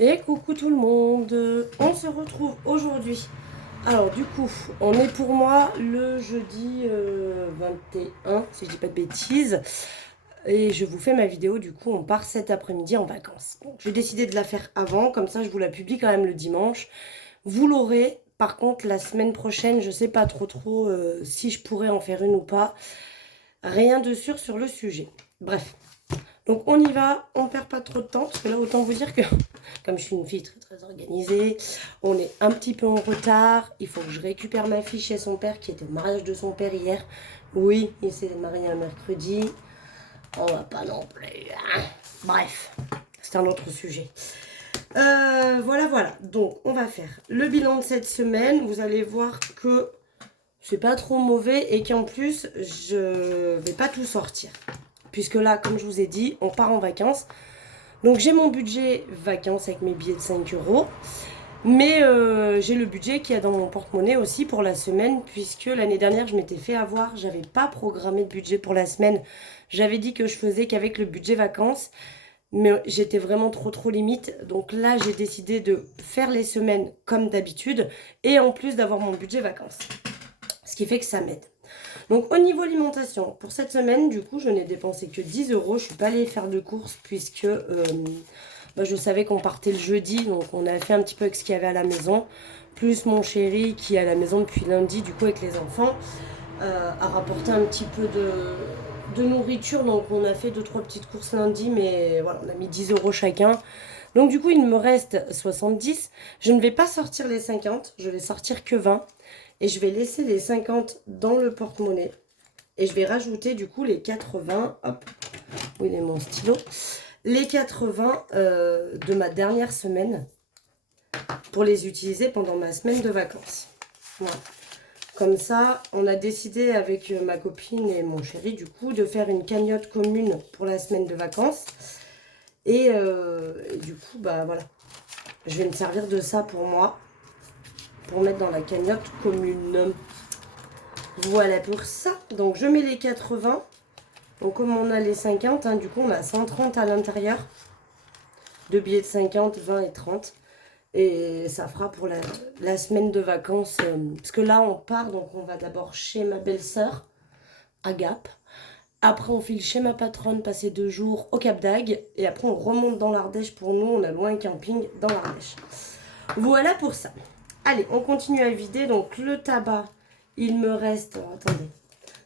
Et coucou tout le monde, on se retrouve aujourd'hui. Alors du coup, on est pour moi le jeudi 21, si je dis pas de bêtises. Et je vous fais ma vidéo, du coup on part cet après-midi en vacances. Donc j'ai décidé de la faire avant, comme ça je vous la publie quand même le dimanche. Vous l'aurez, par contre la semaine prochaine, je sais pas trop si je pourrais en faire une ou pas. Rien de sûr sur le sujet. Bref. Donc on y va, on perd pas trop de temps, parce que là autant vous dire que comme je suis une fille très organisée, on est un petit peu en retard, il faut que je récupère ma fille chez son père qui était au mariage de son père hier. Oui, il s'est marié un mercredi, on va pas non plus, hein. Bref, c'est un autre sujet. Voilà, donc on va faire le bilan de cette semaine, vous allez voir que c'est pas trop mauvais et qu'en plus je vais pas tout sortir. Puisque là, comme je vous ai dit, on part en vacances. Donc j'ai mon budget vacances avec mes billets de 5 euros. Mais j'ai le budget qu'il y a dans mon porte-monnaie aussi pour la semaine. Puisque l'année dernière, je m'étais fait avoir. J'avais pas programmé de budget pour la semaine. J'avais dit que je faisais qu'avec le budget vacances. Mais j'étais vraiment trop limite. Donc là, j'ai décidé de faire les semaines comme d'habitude. Et en plus d'avoir mon budget vacances. Ce qui fait que ça m'aide. Donc au niveau alimentation, pour cette semaine, du coup, je n'ai dépensé que 10 euros. Je suis pas allée faire de courses puisque je savais qu'on partait le jeudi. Donc on a fait un petit peu avec ce qu'il y avait à la maison. Plus mon chéri qui est à la maison depuis lundi, du coup avec les enfants, a rapporté un petit peu de nourriture. Donc on a fait 2-3 petites courses lundi. Mais voilà, on a mis 10 euros chacun. Donc du coup, il me reste 70. Je ne vais pas sortir les 50. Je vais sortir que 20. Et je vais laisser les 50 dans le porte-monnaie. Et je vais rajouter du coup les 80. Hop, où il est mon stylo? Les 80 de ma dernière semaine pour les utiliser pendant ma semaine de vacances. Voilà. Comme ça, on a décidé avec ma copine et mon chéri du coup de faire une cagnotte commune pour la semaine de vacances. Et du coup, bah voilà. Je vais me servir de ça pour moi. Pour mettre dans la cagnotte commune. Voilà pour ça. Donc je mets les 80. Donc comme on a les 50, hein, du coup on a 130 à l'intérieur. Deux billets de 50, 20 et 30. Et ça fera pour la semaine de vacances. Parce que là on part, donc on va d'abord chez ma belle-sœur, à Gap. Après on file chez ma patronne, passer 2 jours au Cap d'Agde. Et après on remonte dans l'Ardèche pour nous. On a loin un camping dans l'Ardèche. Voilà pour ça. Allez, on continue à vider. Donc le tabac, il me reste... attendez.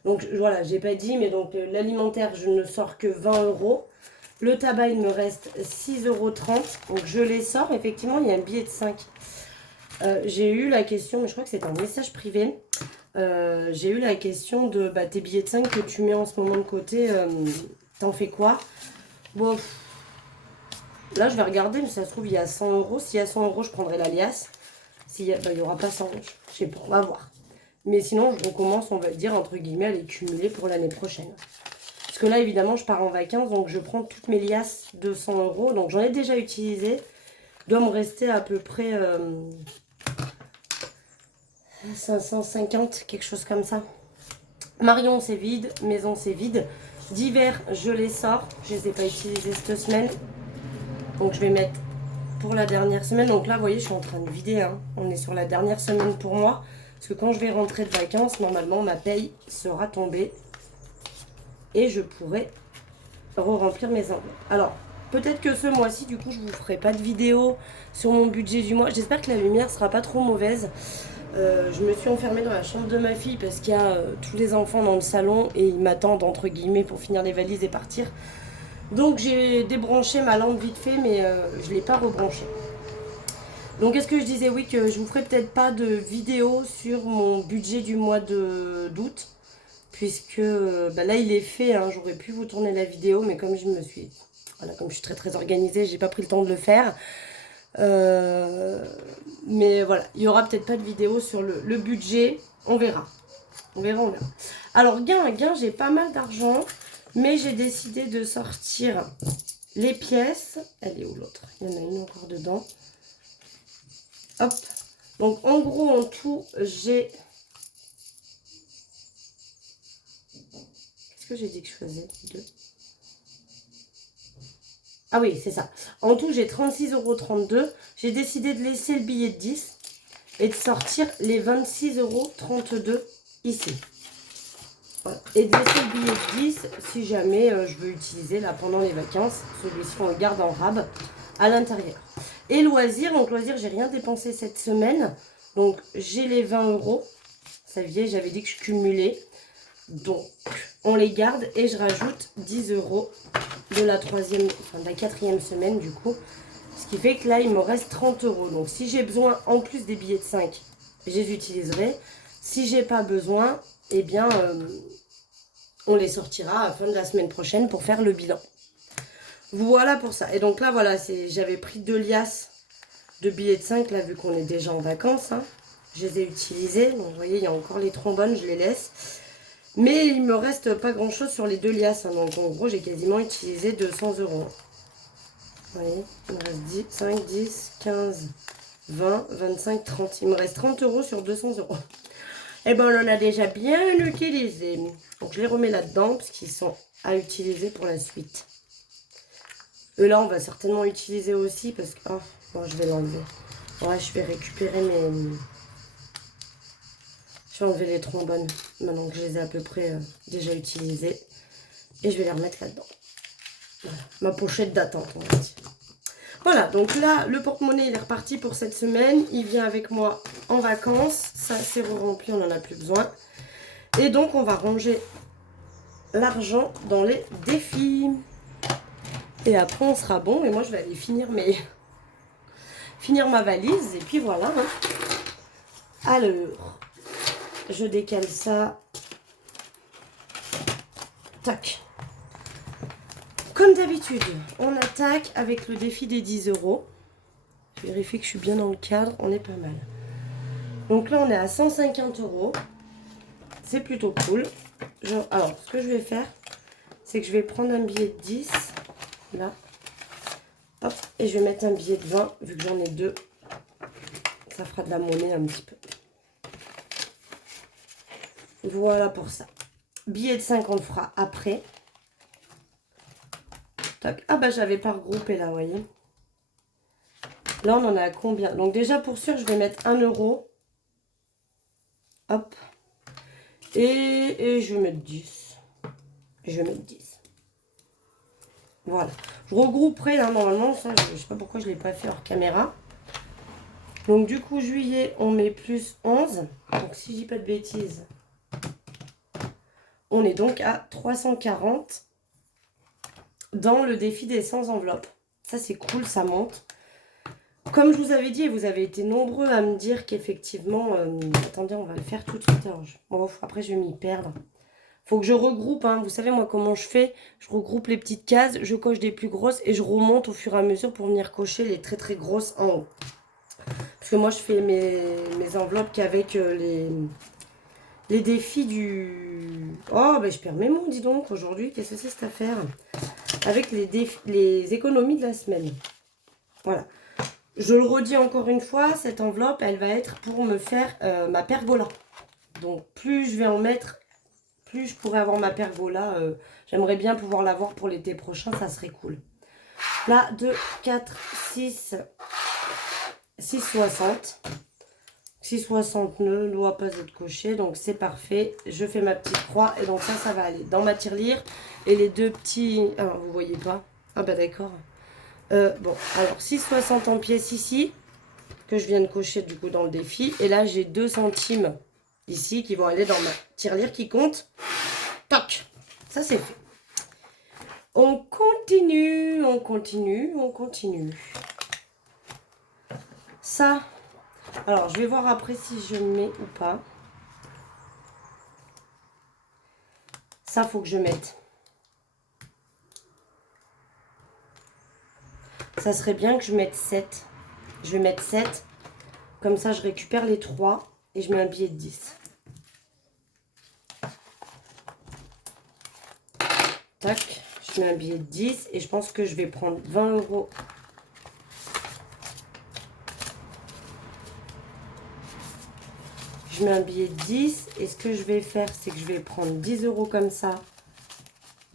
Donc voilà, j'ai pas dit, mais donc l'alimentaire, je ne sors que 20 euros. Le tabac, il me reste 6,30 €. Donc je les sors. Effectivement, il y a un billet de 5. J'ai eu la question, mais je crois que c'est un message privé. J'ai eu la question de tes billets de 5 que tu mets en ce moment de côté, t'en fais quoi? Bon, là je vais regarder, mais ça se trouve il y a 100 euros. S'il y a 100 euros, je prendrai l'alias. S'il y a, il y aura pas 100, je sais pas, on va voir. Mais sinon, je recommence, on va dire, entre guillemets, à les cumuler pour l'année prochaine. Parce que là, évidemment, je pars en vacances, donc je prends toutes mes liasses de 100 euros. Donc j'en ai déjà utilisé. Il doit me rester à peu près 550, quelque chose comme ça. Marion, c'est vide. Maison, c'est vide. Divers, je les sors. Je les ai pas utilisés cette semaine. Donc je vais mettre pour la dernière semaine. Donc là, vous voyez, je suis en train de vider, hein. On est sur la dernière semaine pour moi. Parce que quand je vais rentrer de vacances, normalement, ma paye sera tombée. Et je pourrai re-remplir mes enveloppes. Alors, peut-être que ce mois-ci, du coup, je vous ferai pas de vidéo sur mon budget du mois. J'espère que la lumière sera pas trop mauvaise. Je me suis enfermée dans la chambre de ma fille parce qu'il y a tous les enfants dans le salon et ils m'attendent entre guillemets pour finir les valises et partir. Donc j'ai débranché ma lampe vite fait, mais je ne l'ai pas rebranchée. Donc est-ce que je disais oui que je vous ferai peut-être pas de vidéo sur mon budget du mois d'août, puisque là il est fait, hein. J'aurais pu vous tourner la vidéo, mais comme comme je suis très organisée, j'ai pas pris le temps de le faire. Mais voilà, il y aura peut-être pas de vidéo sur le budget, on verra. On verra. Alors gain, j'ai pas mal d'argent, mais j'ai décidé de sortir les pièces. Elle est où l'autre? Il y en a une encore dedans. Hop. Donc en gros, en tout, j'ai... Qu'est-ce que j'ai dit que je faisais? 2. Ah oui, c'est ça. En tout, j'ai 36,32 €. J'ai décidé de laisser le billet de 10 et de sortir les 26,32 € ici. Voilà. Et de laisser le billet de 10 si jamais je veux utiliser là pendant les vacances. Celui-ci, on le garde en rab à l'intérieur. Et loisirs, donc loisirs, j'ai rien dépensé cette semaine. Donc, j'ai les 20 €. Ça y est, j'avais dit que je cumulais. Donc, on les garde et je rajoute 10 € de la de la 4e semaine du coup. Ce qui fait que là, il me reste 30 €. Donc, si j'ai besoin, en plus des billets de 5, je les utiliserai. Si j'ai pas besoin, eh bien, on les sortira à la fin de la semaine prochaine pour faire le bilan. Voilà pour ça. Et donc là, voilà, j'avais pris 2 liasses de billets de 5, là, vu qu'on est déjà en vacances. Hein. Je les ai utilisés. Donc, vous voyez, il y a encore les trombones, je les laisse. Mais il me reste pas grand chose sur les 2 liasses. Hein. Donc en gros, j'ai quasiment utilisé 200 €. Vous voyez, il me reste 5, 10, 15, 20, 25, 30. Il me reste 30 € sur 200 €. Et ben on en a déjà bien utilisé. Donc je les remets là-dedans parce qu'ils sont à utiliser pour la suite. Et là, on va certainement utiliser aussi parce que... Oh, bon, je vais l'enlever. Ouais, je vais récupérer mes... Je vais enlever les trombones, maintenant que je les ai à peu près déjà utilisés. Et je vais les remettre là-dedans. Voilà, ma pochette d'attente, on va dire. Voilà, donc là, le porte-monnaie, il est reparti pour cette semaine. Il vient avec moi en vacances. Ça, c'est rempli, on n'en a plus besoin. Et donc, on va ranger l'argent dans les défis. Et après, on sera bon. Et moi, je vais aller finir ma valise. Et puis voilà. Hein. Alors... Je décale ça. Tac. Comme d'habitude, on attaque avec le défi des 10 €. Je vérifie que je suis bien dans le cadre. On est pas mal. Donc là, on est à 150 €. C'est plutôt cool. Alors, ce que je vais faire, c'est que je vais prendre un billet de 10. Là. Hop. Et je vais mettre un billet de 20, vu que j'en ai 2. Ça fera de la monnaie un petit peu. Voilà pour ça. Billet de 5, on le fera après. Tac. Ah bah j'avais pas regroupé là, vous voyez. Là, on en a à combien? Donc déjà, pour sûr, je vais mettre 1 €. Hop. Et je vais mettre 10. Je vais mettre 10. Voilà. Je regrouperai là, normalement. Ça, je sais pas pourquoi je ne l'ai pas fait hors caméra. Donc du coup, juillet, on met plus 11. Donc si je dis pas de bêtises... On est donc à 340 dans le défi des 100 enveloppes. Ça, c'est cool, ça monte. Comme je vous avais dit, et vous avez été nombreux à me dire qu'effectivement... attendez, on va le faire tout de suite. Alors, bon, après, je vais m'y perdre. Faut que je regroupe. Hein. Vous savez, moi, comment je fais? Je regroupe les petites cases, je coche des plus grosses et je remonte au fur et à mesure pour venir cocher les très, très grosses en haut. Parce que moi, je fais mes enveloppes qu'avec les défis du... Oh, ben je perds mes mots, dis donc, aujourd'hui. Qu'est-ce que c'est cette affaire? Avec les économies de la semaine. Voilà. Je le redis encore une fois, cette enveloppe, elle va être pour me faire ma pergola. Donc, plus je vais en mettre, plus je pourrai avoir ma pergola. J'aimerais bien pouvoir l'avoir pour l'été prochain, ça serait cool. Là, 2, 4, 6, 6,60. 6,60 ne doit pas être coché, donc c'est parfait. Je fais ma petite croix et donc ça va aller dans ma tirelire. Et les deux petits... Ah, vous voyez pas? Ah bah d'accord. Bon, alors 6,60 en pièces ici, que je viens de cocher du coup dans le défi. Et là, j'ai 2 centimes ici qui vont aller dans ma tirelire qui compte. Toc! Ça, c'est fait. On continue, on continue, on continue. Ça... Alors, je vais voir après si je mets ou pas. Ça, faut que je mette. Ça serait bien que je mette 7. Je vais mettre 7. Comme ça, je récupère les 3 et je mets un billet de 10. Tac, je mets un billet de 10 et je pense que je vais prendre 20 €. Je mets un billet de 10 et ce que je vais faire, c'est que je vais prendre 10 € comme ça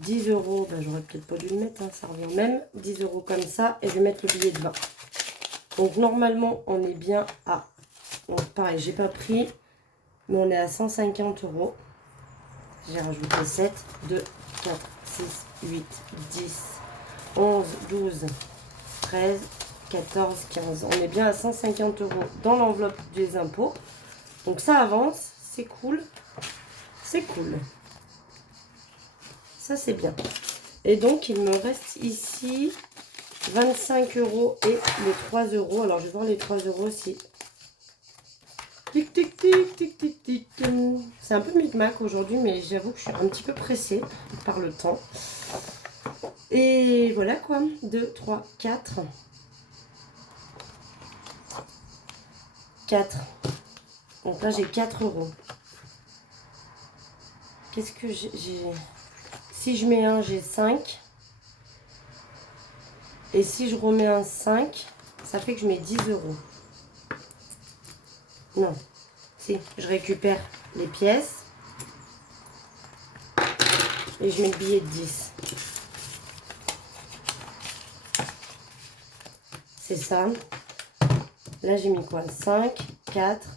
10 euros, ben, j'aurais peut-être pas dû le mettre, hein, ça revient au même. 10 euros comme ça, et je vais mettre le billet de 20. Donc normalement, on est bien à... Donc pareil, j'ai pas pris, mais on est à 150 euros. J'ai rajouté 7, 2, 4, 6, 8, 10, 11, 12, 13, 14, 15. On est bien à 150 euros dans l'enveloppe des impôts. Donc ça avance, c'est cool. C'est cool. Ça, c'est bien. Et donc, il me reste ici 25 euros et les 3 euros. Alors, je vais voir les 3 euros si... Tic, tic, tic, tic, tic, tic. C'est un peu micmac aujourd'hui, mais j'avoue que je suis un petit peu pressée par le temps. Et voilà quoi. 2, 3, 4. 4. Donc là, j'ai 4 euros. Qu'est-ce que j'ai... Si je mets un, j'ai 5. Et si je remets un 5, ça fait que je mets 10 euros. Non. Si, je récupère les pièces. Et je mets le billet de 10. C'est ça. Là, j'ai mis quoi? 5, 4,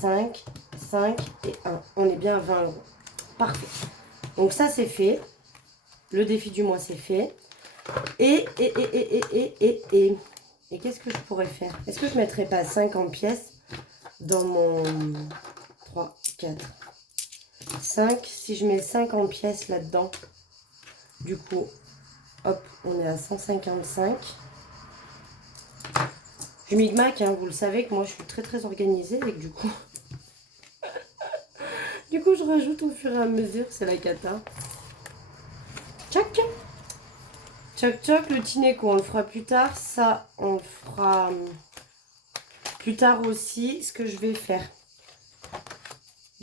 5, 5 et 1. On est bien à 20 euros. Parfait. Donc ça, c'est fait. Le défi du mois, c'est fait. Et qu'est-ce que je pourrais faire? Est-ce que je ne mettrais pas 50 pièces dans mon 3, 4, 5? Si je mets 50 pièces là-dedans, du coup, hop, on est à 155. Je micmac, hein, vous le savez que moi je suis très très organisée et que du coup, je rajoute au fur et à mesure, c'est la cata. Tchac! Tchac tchac, le tinéco, on le fera plus tard. Ça, on le fera plus tard aussi. Ce que je vais faire,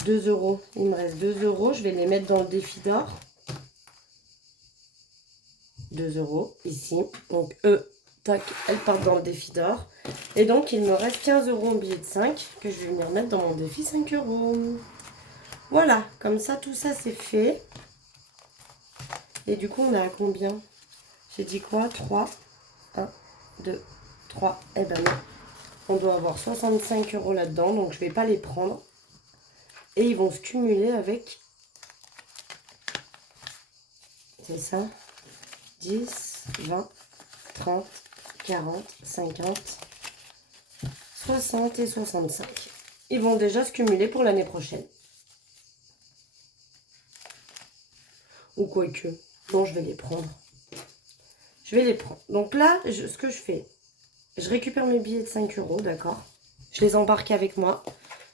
2 euros. Il me reste 2 euros. Je vais les mettre dans le défi d'or. 2 euros ici. Donc, tac, elles partent dans le défi d'or. Et donc, il me reste 15 euros en billet de 5 que je vais venir mettre dans mon défi 5 euros. Voilà, comme ça, tout ça, c'est fait. Et du coup, on est à combien? J'ai dit quoi? 3. 1, 2, 3. Eh ben non. On doit avoir 65 euros là-dedans, donc je ne vais pas les prendre. Et ils vont se cumuler avec... C'est ça? 10, 20, 30, 40, 50, 60 et 65. Ils vont déjà se cumuler pour l'année prochaine. Ou quoique. Non, je vais les prendre. Je vais les prendre. Donc là, ce que je fais, je récupère mes billets de 5 euros, d'accord? Je les embarque avec moi.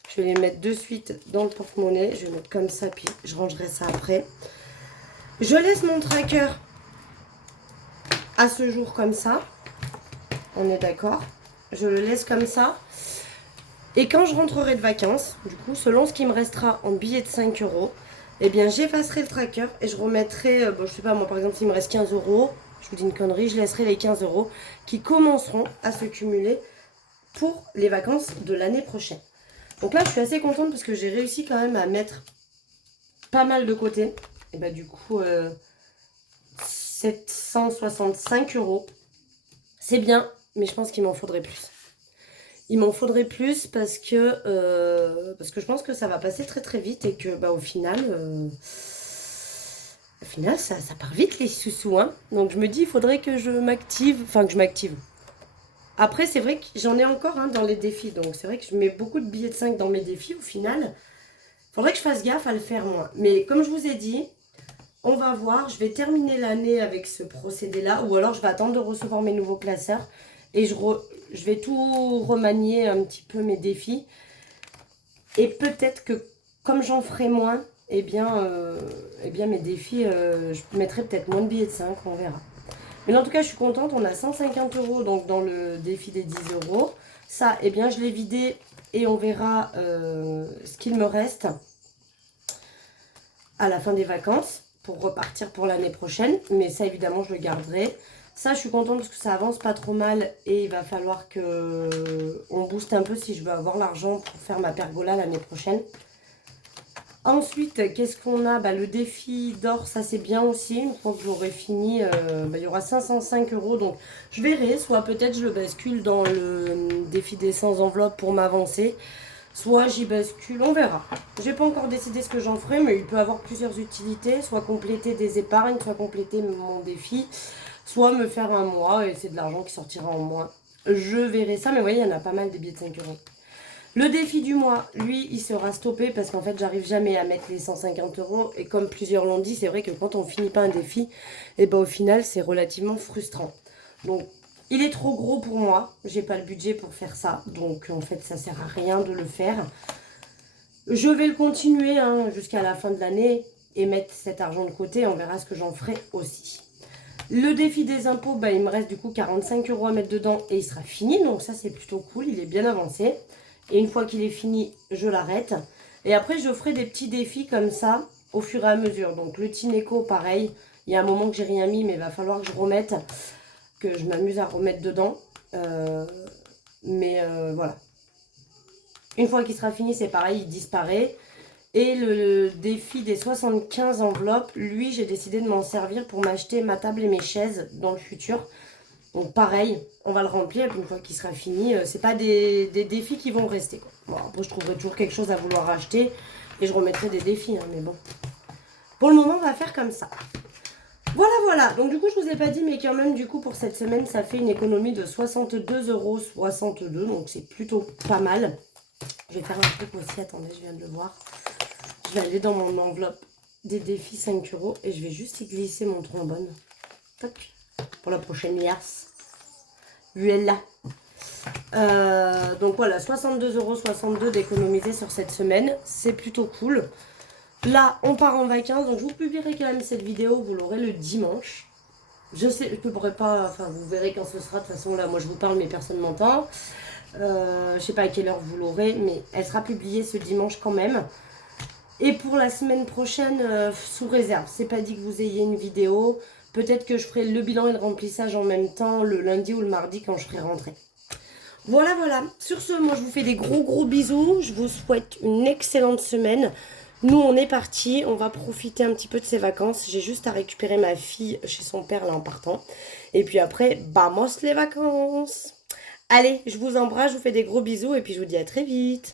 Je vais les mettre de suite dans le porte-monnaie. Je vais mettre comme ça, puis je rangerai ça après. Je laisse mon tracker à ce jour comme ça. On est d'accord? Je le laisse comme ça. Et quand je rentrerai de vacances, du coup, selon ce qui me restera en billets de 5 euros, eh bien, j'effacerai le tracker et je remettrai, bon, je sais pas, moi, par exemple, s'il me reste 15 euros, je vous dis une connerie, je laisserai les 15 euros qui commenceront à se cumuler pour les vacances de l'année prochaine. Donc là, je suis assez contente parce que j'ai réussi quand même à mettre pas mal de côté. Et bah du coup, 765 euros. C'est bien, mais je pense qu'il m'en faudrait plus. Il m'en faudrait plus parce que je pense que ça va passer très très vite et que bah, au final, ça part vite les sous-sous. Hein. Donc je me dis, il faudrait que je m'active, enfin que je m'active. Après, c'est vrai que j'en ai encore hein, dans les défis. Donc, c'est vrai que je mets beaucoup de billets de 5 dans mes défis. Au final, il faudrait que je fasse gaffe à le faire moins. Mais comme je vous ai dit, on va voir. Je vais terminer l'année avec ce procédé-là. Ou alors, je vais attendre de recevoir mes nouveaux classeurs. Et je vais tout remanier un petit peu mes défis. Et peut-être que comme j'en ferai moins, eh bien mes défis, je mettrai peut-être moins de billets de 5. On verra. Mais en tout cas, je suis contente. On a 150 euros donc, dans le défi des 10 euros. Ça, eh bien, je l'ai vidé et on verra ce qu'il me reste à la fin des vacances pour repartir pour l'année prochaine. Mais ça, évidemment, je le garderai. Ça, je suis contente parce que ça avance pas trop mal et il va falloir qu'on booste un peu si je veux avoir l'argent pour faire ma pergola l'année prochaine. Ensuite, qu'est-ce qu'on a? Bah, le défi d'or, ça c'est bien aussi. Une fois que j'aurai fini, il y aura 505 €. Donc je verrai, soit peut-être je le bascule dans le défi des 100 enveloppes pour m'avancer. Soit j'y bascule, on verra. J'ai pas encore décidé ce que j'en ferai, mais il peut avoir plusieurs utilités. Soit compléter des épargnes, soit compléter mon défi, soit me faire un mois et c'est de l'argent qui sortira en mois. Je verrai ça, mais vous voyez, il y en a pas mal des billets de 5 €. Le défi du mois, lui, il sera stoppé parce qu'en fait, j'arrive jamais à mettre les 150 €. Et comme plusieurs l'ont dit, c'est vrai que quand on finit pas un défi, et ben au final, c'est relativement frustrant. Donc, il est trop gros pour moi. J'ai pas le budget pour faire ça. Donc, en fait, ça sert à rien de le faire. Je vais le continuer hein, jusqu'à la fin de l'année et mettre cet argent de côté. On verra ce que j'en ferai aussi. Le défi des impôts, bah, il me reste du coup 45 € à mettre dedans et il sera fini. Donc ça, c'est plutôt cool. Il est bien avancé. Et une fois qu'il est fini, je l'arrête. Et après, je ferai des petits défis comme ça au fur et à mesure. Donc le Tineco, pareil. Il y a un moment que j'ai rien mis, mais il va falloir que je remette, que je m'amuse à remettre dedans. Voilà. Une fois qu'il sera fini, c'est pareil, il disparaît. Et le défi des 75 enveloppes, lui, j'ai décidé de m'en servir pour m'acheter ma table et mes chaises dans le futur. Donc pareil, on va le remplir et puis une fois qu'il sera fini, c'est pas des défis qui vont rester, quoi. Bon, après je trouverai toujours quelque chose à vouloir acheter et je remettrai des défis, hein, mais bon. Pour le moment, on va faire comme ça. Voilà, voilà. Donc du coup, je vous ai pas dit, mais quand même, du coup, pour cette semaine, ça fait une économie de 62,62 €. Donc c'est plutôt pas mal. Je vais faire un truc aussi, attendez, je viens de le voir. Je vais aller dans mon enveloppe des défis 5 € et je vais juste y glisser mon trombone. Toc. Pour la prochaine liasse. Voilà. Donc voilà, 62,62 € d'économiser sur cette semaine. C'est plutôt cool. Là, on part en vacances. Donc je vous publierai quand même cette vidéo. Vous l'aurez le dimanche. Je sais, je ne pourrai pas... Enfin, vous verrez quand ce sera. De toute façon, là, moi, je vous parle, mais personne m'entend. Je sais pas à quelle heure vous l'aurez, mais elle sera publiée ce dimanche quand même. Et pour la semaine prochaine, sous réserve. C'est pas dit que vous ayez une vidéo. Peut-être que je ferai le bilan et le remplissage en même temps le lundi ou le mardi quand je serai rentrée. Voilà, voilà. Sur ce, moi, je vous fais des gros bisous. Je vous souhaite une excellente semaine. Nous, on est partis. On va profiter un petit peu de ces vacances. J'ai juste à récupérer ma fille chez son père, là, en partant. Et puis après, vamos les vacances. Allez, je vous embrasse. Je vous fais des gros bisous. Et puis, je vous dis à très vite.